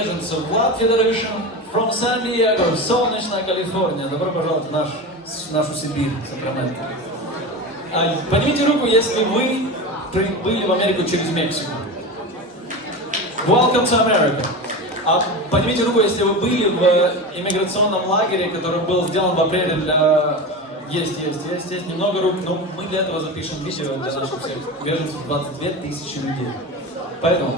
беженцев Влад Federation from San Diego, солнечная Калифорния. Добро пожаловать в наш, в нашу Сибирь, Сакраменто. А, Поднимите руку, если вы прибыли в Америку через Мексику. Welcome to America. А поднимите руку, если вы были в иммиграционном лагере, который был сделан в апреле для... Есть, есть, есть, есть немного рук, но мы для этого запишем видео для наших всех беженцев 22 тысячи людей. Поэтому,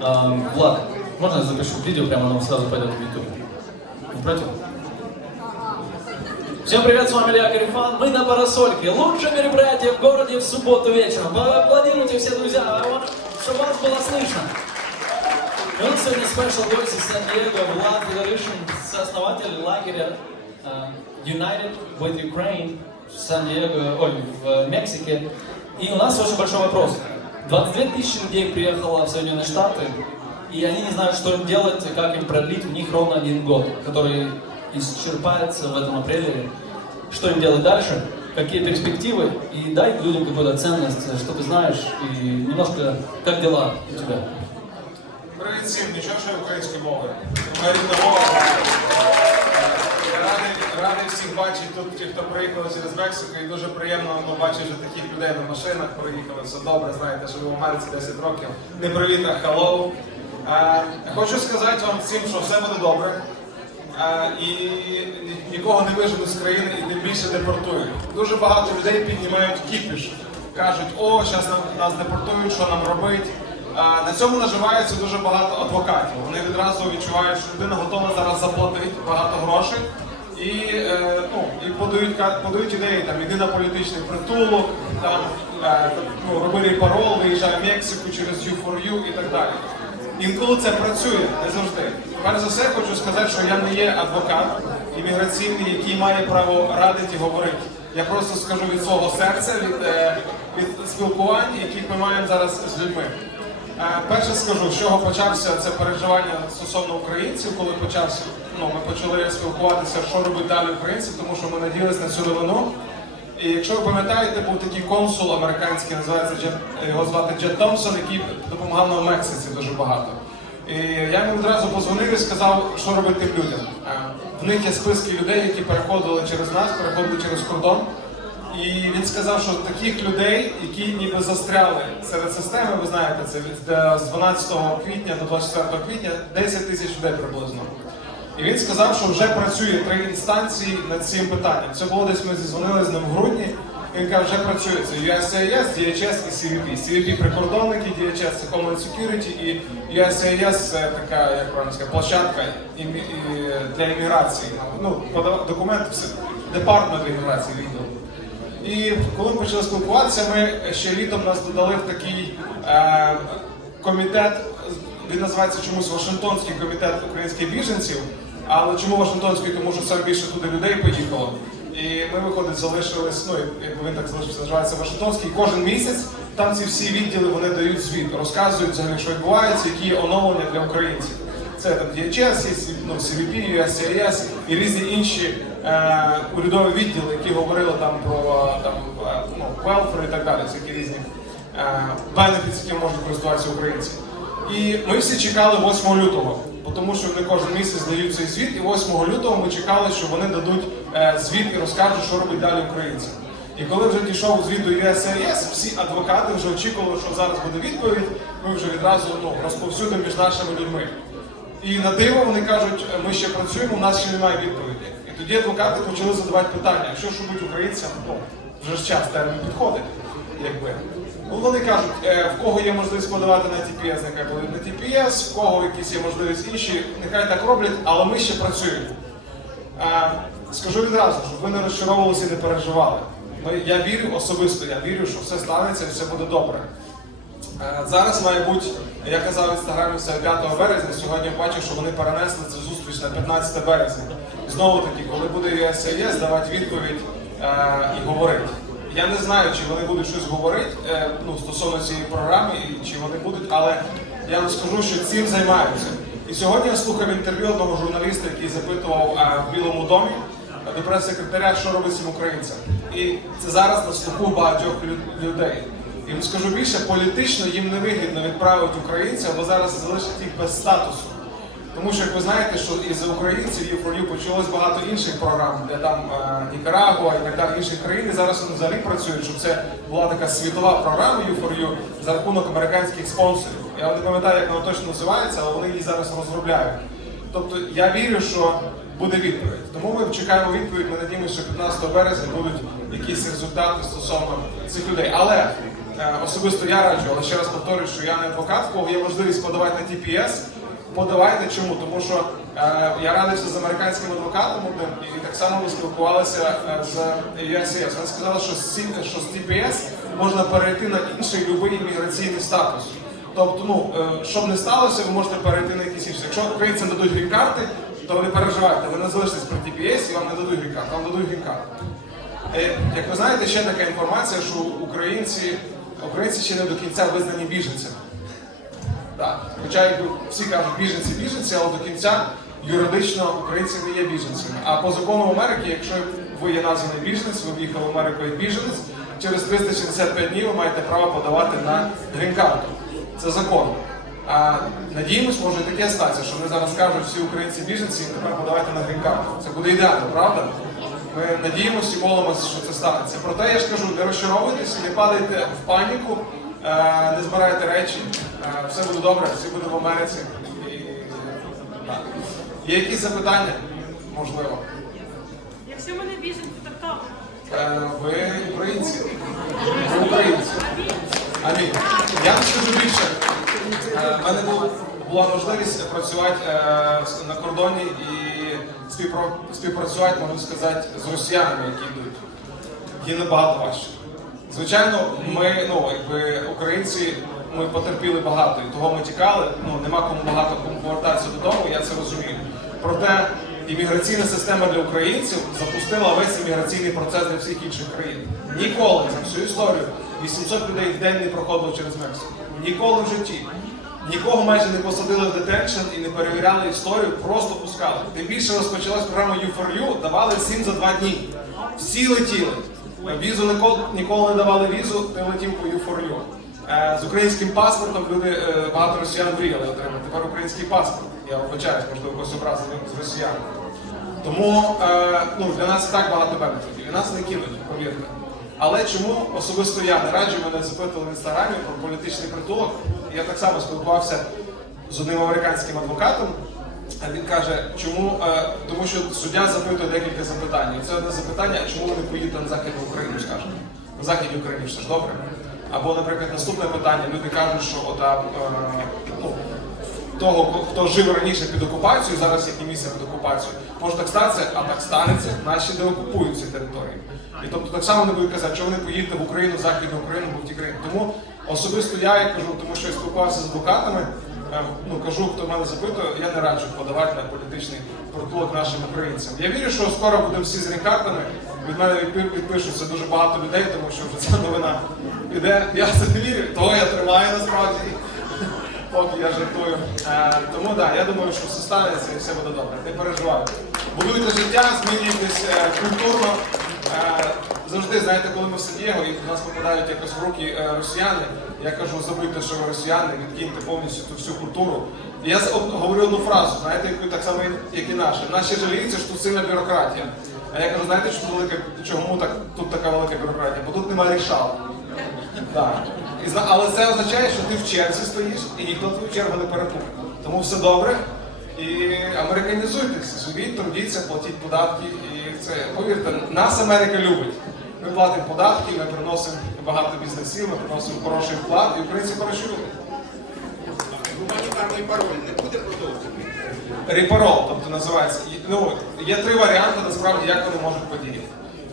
эм, Влад, можно я запишу видео, прямо оно сразу пойдет в YouTube? Не против? Всем привет, с вами Илья Карифан. Мы на Парасольке. Лучшее мероприятие в городе в субботу вечером. Поаплодируйте все, друзья, want, чтобы вас было слышно. И нас сегодня спешл гость из Сан-Диего, Влад Федоришин, сооснователь лагеря э, United with Ukraine в Сан-Диего, ой, в Мексике. И у нас очень большой вопрос. 22 тысячи людей приехало в Соединенные Штаты, и они не знают, что им делать, и как им продлить. У них ровно один год, который исчерпается в этом апреле. Что им делать дальше? Какие перспективы? И дай людям какую-то ценность, что ты знаешь, и немножко как дела у тебя. Привіт всім, нічого, що я українською мовою. Моя рідна мова. Я радий, радий всіх бачити тут, ті, хто приїхали через Мексику, і дуже приємно побачити вже таких людей на машинах, приїхали, все добре, знаєте, живу в Америці 10 років. Не привіт, а hello. Хочу сказати вам всім, що все буде добре. І нікого не виженуть з країни і тим більше депортують. Дуже багато людей піднімають кіпіш, кажуть, о, зараз нас депортують, що нам робити. На цьому наживається дуже багато адвокатів. Вони відразу відчувають, що людина готова зараз заплатити багато грошей. І, е, ну, і подають, подають ідеї, там, іди на політичний притулок, там, е, ну, роби парол, виїжджай в Мексику через U4U і так далі. Інколи це працює, не завжди. Перш за все, хочу сказати, що я не є адвокат імміграційний, який має право радити і говорити. Я просто скажу від свого серця, від, е, від спілкувань, яких ми маємо зараз з людьми. Е, Перше скажу, з чого почався це переживання стосовно українців, коли почався. Ну, ми почали спілкуватися, що робить далі українці, тому що ми надіялися на цю новину. І якщо ви пам'ятаєте, був такий консул американський, називається Джет, його звати Джет Томпсон, який допомагав нам в Мексиці дуже багато. І я йому одразу позвонив і сказав, що робити тим людям. Е, В них є списки людей, які переходили через нас, переходили через кордон. І він сказав, що таких людей, які ніби застряли серед системи, ви знаєте, це від е, з 12 квітня до 24 квітня 10 тисяч людей приблизно. І він сказав, що вже працює три інстанції над цим питанням. Це було десь ми зізвонили з ним в грудні. Він каже, вже працює це USCIS, DHS і CVP. CVP прикордонники, DHS це Homeland Security і USCIS це така, як правильно сказати, площадка для імміграції. Ну, документ департмент імміграції відділ. І коли ми почали спілкуватися, ми ще літом нас додали в такий е, комітет. Він називається чомусь Вашингтонський комітет українських біженців. Але чому Вашингтонський? Тому що саме більше туди людей поїхало. І ми, виходить, залишились, ну якби він так залишився, називається Вашингтонський. Кожен місяць там ці всі відділи вони дають звіт, розказують взагалі, що відбувається, які є оновлення для українців. Це там DHS, ну, CVP, USCIS і різні інші е, урядові відділи, які говорили там про е, там, е, ну, welfare і так далі, всякі різні е, benefits, які можуть користуватися українці. І ми всі чекали 8 лютого, тому що вони кожен місяць дають цей звіт, і 8 лютого ми чекали, що вони дадуть е, звіт і розкажуть, що робить далі українці. І коли вже дійшов звіт до USCIS, всі адвокати вже очікували, що зараз буде відповідь, ми вже відразу ну, розповсюдимо між нашими людьми. І на диво вони кажуть, ми ще працюємо, у нас ще немає відповіді. І тоді адвокати почали задавати питання, що будь українцям, ну вже ж час термін підходить, якби. Ну вони кажуть, е, в кого є можливість подавати на TPS, нехай подають на TPS, в кого якісь є можливість інші, нехай так роблять, але ми ще працюємо. Е, скажу відразу, щоб ви не розчаровувалися і не переживали. Ми, я вірю особисто, я вірю, що все станеться і все буде добре. Е, Зараз має бути, я казав в інстаграмі це 5 березня. Сьогодні бачу, що вони перенесли цю зустріч на 15 березня. Знову таки, коли буде USAIS, давати відповідь і говорити. Я не знаю, чи вони будуть щось говорити е, ну, стосовно цієї програми, чи вони будуть, але я вам скажу, що цим займаються. І сьогодні я слухав інтерв'ю одного журналіста, який запитував е, в Білому домі е, до прес-секретаря, що робить цим українцям. І це зараз на слуху багатьох лю- людей. І скажу більше, політично їм не вигідно відправити українців, бо зараз залишать їх без статусу. Тому що, як ви знаєте, що із українців U4U почалось багато інших програм, де там е, Нікарагуа і так далі інші країни зараз вони взагалі працюють, щоб це була така світова програма U4U за рахунок американських спонсорів. Я не пам'ятаю, як вона точно називається, але вони її зараз розробляють. Тобто я вірю, що буде відповідь. Тому ми чекаємо відповідь. Ми надіємося, що 15 березня будуть якісь результати стосовно цих людей. Але е, особисто я раджу, але ще раз повторюю, що я не адвокат, кого є можливість подавати на TPS. Подавайте чому? Тому що е, я радився з американським адвокатом і так само ми спілкувалися е, з USCIS. Вони сказали, що з, що з TPS можна перейти на інший будь-який імміграційний статус. Тобто, ну, е, щоб не сталося, ви можете перейти на якісь інші. Якщо українцям дадуть грін-карти, то ви не переживайте, ви не залишитесь при TPS і вам не дадуть грін-карти, вам дадуть грін-карти. Е, Як ви знаєте, ще така інформація, що українці, українці ще не до кінця визнані біженцями. Так. Хоча якби всі кажуть біженці, біженці, але до кінця юридично українці не є біженцями. А по закону Америки, якщо ви є названий біженець, ви в'їхали в Америку як біженець, через 365 днів ви маєте право подавати на грін-карту. Це закон. А надіємось, може і таке статися, що вони зараз кажуть всі українці біженці, тепер подавайте на грін-карту. Це буде ідеально, правда? Ми надіємося і молимося, що це станеться. Проте я ж кажу, не розчаровуйтесь, не падайте в паніку, не збирайте речі, е, все буде добре, всі будемо в Америці. І, так. Є якісь запитання? Можливо. Якщо ми не біженці, то хто? Е, Ви українці. Ви українці. Амінь. Я вам скажу більше. Е, В мене була можливість працювати е, на кордоні і співпра- співпрацювати, можна сказати, з росіянами, які йдуть. Є набагато важче. Звичайно, ми, ну, якби українці, ми потерпіли багато, і того ми тікали. Ну, нема кому багато кому повертатися додому, я це розумію. Проте імміграційна система для українців запустила весь імміграційний процес для всіх інших країн. Ніколи за всю історію 800 людей в день не проходило через Мексику. Ніколи в житті. Нікого майже не посадили в детекшн і не перевіряли історію, просто пускали. Тим більше розпочалась програма U4U, давали всім за два дні. Всі летіли. Візу ніколи, не давали візу, ти летів по U4U. Е, З українським паспортом люди е, багато росіян мріяли отримати. Тепер український паспорт. Я вибачаюсь, можливо, якось образили з росіян. Тому е, ну, для нас і так багато бенефітів. І нас не кинуть, повірте. Але чому особисто я не раджу, мене запитували в інстаграмі про політичний притулок. Я так само спілкувався з одним американським адвокатом. А він каже, чому? Е, тому що суддя запитує декілька запитань. І це одне запитання, чому ви не поїдете на Західну Україну, скажемо? На Західній Україні все ж добре. Або, наприклад, наступне питання, люди кажуть, що ота, е, ну, того, хто жив раніше під окупацією, зараз як і місце під окупацією, може так статися, а так станеться, наші де окупують ці території. І тобто так само не будуть казати, що вони поїдете в Україну, Західну Україну, бо в ті країни. Тому особисто я, я кажу, тому що я спілкувався з адвокатами, ну кажу, хто мене запитує, я не раджу подавати на політичний притулок нашим українцям. Я вірю, що скоро будемо всі з рінкартами. Від мене відпишуться дуже багато людей, тому що вже ця новина піде. Я це не вірю, того я тримаю насправді поки я жартую. Е, тому так, я думаю, що все станеться і все буде добре. Не переживайте. Будуйте життя, змінюйтесь е, культурно. Е, завжди, знаєте, коли ми в Садієго і до нас попадають якось в руки е, росіяни, я кажу, забудьте, що ви росіяни, відкиньте повністю ту всю культуру. І я говорю одну фразу, знаєте, яку так само, як і наша. Наші жаліються, що тут сильна бюрократія. А я кажу, знаєте, що велика, чому так, тут така велика бюрократія? Бо тут немає рішал. Так. Але це означає, що ти в черзі стоїш і ніхто твою чергу не перепутає. Тому все добре. І американізуйтесь, живіть, трудіться, платіть податки. І це, повірте, нас Америка любить. Ми платимо податки, ми приносимо багато бізнесів, ми приносимо хороший вклад, і українці люди. Гуманітарний пароль не буде продовжувати. Репарол, тобто називається. Ну, є три варіанти, насправді, як вони можуть подіяти.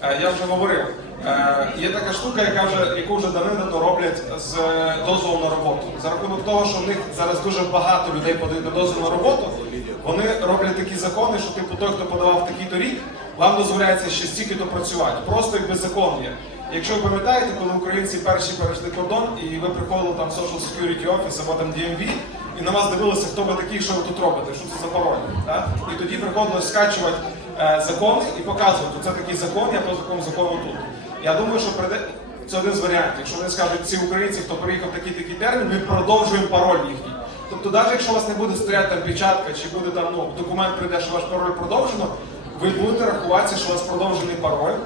Е, Я вже говорив. Е, Є така штука, яка вже, яку вже давним-давно роблять з е, дозволу на роботу. За рахунок того, що в них зараз дуже багато людей подають на дозвіл на роботу, вони роблять такі закони, що типу той, хто подавав такий-то рік, вам дозволяється ще стільки-то працювати. Просто якби закон є. Якщо ви пам'ятаєте, коли українці перші перейшли кордон, і ви приходили там Social Security Office або там DMV, і на вас дивилися, хто ви такий, що ви тут робите, що це за пароль. І тоді приходилось скачувати е, закони і показувати, це такий закон, я по такому закону тут. Я думаю, що прийде. Це один з варіантів. Якщо вони скажуть, ці українці, хто приїхав такий такий термін, ми продовжуємо пароль їхній. Тобто, навіть якщо у вас не буде стояти там печатка, чи буде там ну, документ прийде, що ваш пароль продовжено, ви будете рахуватися, що у вас продовжений пароль,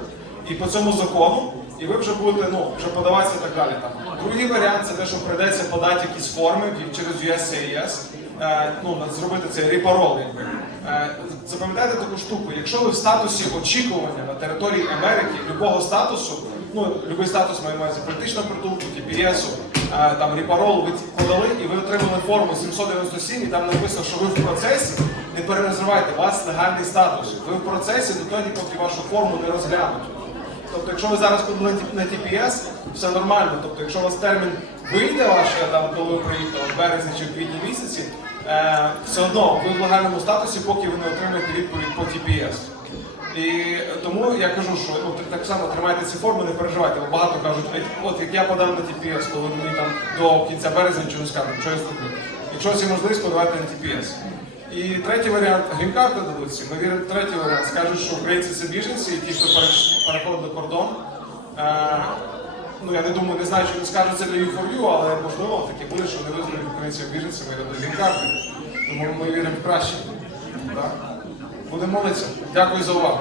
і по цьому закону, і ви вже будете ну, вже подаватися так далі. Там. Другий варіант це те, що прийдеться подати якісь форми через USCIS, е, ну, зробити цей репарол. Е, запам'ятайте таку штуку, якщо ви в статусі очікування на території Америки любого статусу, ну, будь-який статус має увазі політичного притулку, TPS, е, там репарол ви подали і ви отримали форму 797, і там написано, що ви в процесі, не переназивайте, у вас легальний статус. Ви в процесі до тоді, поки вашу форму не розглянуть. Тобто, якщо ви зараз на TPS, все нормально. Тобто, якщо у вас термін вийде ваш, там, коли ви приїхали в березні чи в квітні місяці, е, все одно ви в легальному статусі, поки ви не отримаєте відповідь по TPS. І тому я кажу, що ну, так, само тримайте ці форми, не переживайте. Бо багато кажуть, от як я подав на TPS, коли мені там до кінця березня нічого не скажуть, що я зроблю. Якщо є можливість, подавайте на TPS. І третій варіант грін-карти. Ми віримо третій варіант. Скажуть, що українці це біженці, і ті, хто переходили кордон. Е, ну я не думаю, не знаю, чи вони скажуть це для U4U, але можливо таке буде, що вони визнають українців біженцями і дадуть грін-карти. Тому ми віримо в краще. Так? Будемо молитися. Дякую за увагу.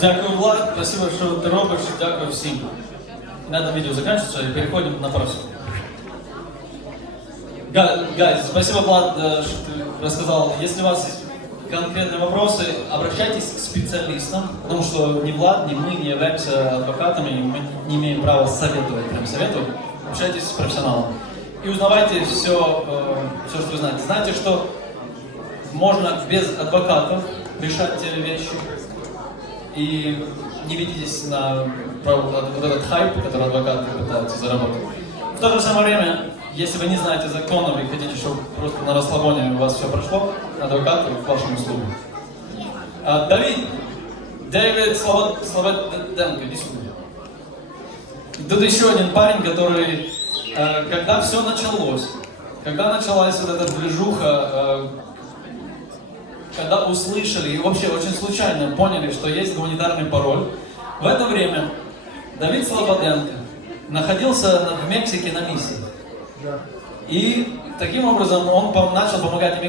Дякую, Влад. Спасибо, що ти робиш. Дякую всім. На этом видео заканчивается и переходим на. Га- Гайз, спасибо, Влад, э, что ты рассказал. Если у вас есть конкретные вопросы, обращайтесь к специалистам, потому что ни Влад, ни мы не являемся адвокатами, мы не имеем права советовать, прям советовать. Общайтесь с профессионалом. И узнавайте все, все, что вы знаете. Знаете, что можно без адвокатов решать те вещи, и не ведитесь на вот этот хайп, который адвокаты пытаются заработать. В то же самое время, если вы не знаете законов и хотите, чтобы просто на расслабоне у вас все прошло, адвокаты к вашим услугам. А, Давид, Дэвид Слободенко, иди сюда. Тут еще один парень, который, э, когда все началось, когда началась вот эта движуха, э, когда услышали и вообще очень случайно поняли, что есть гуманитарный пароль, в это время Давид Слободенко находился на- в Мексике на миссии. И таким образом он начал помогать иммигрантам.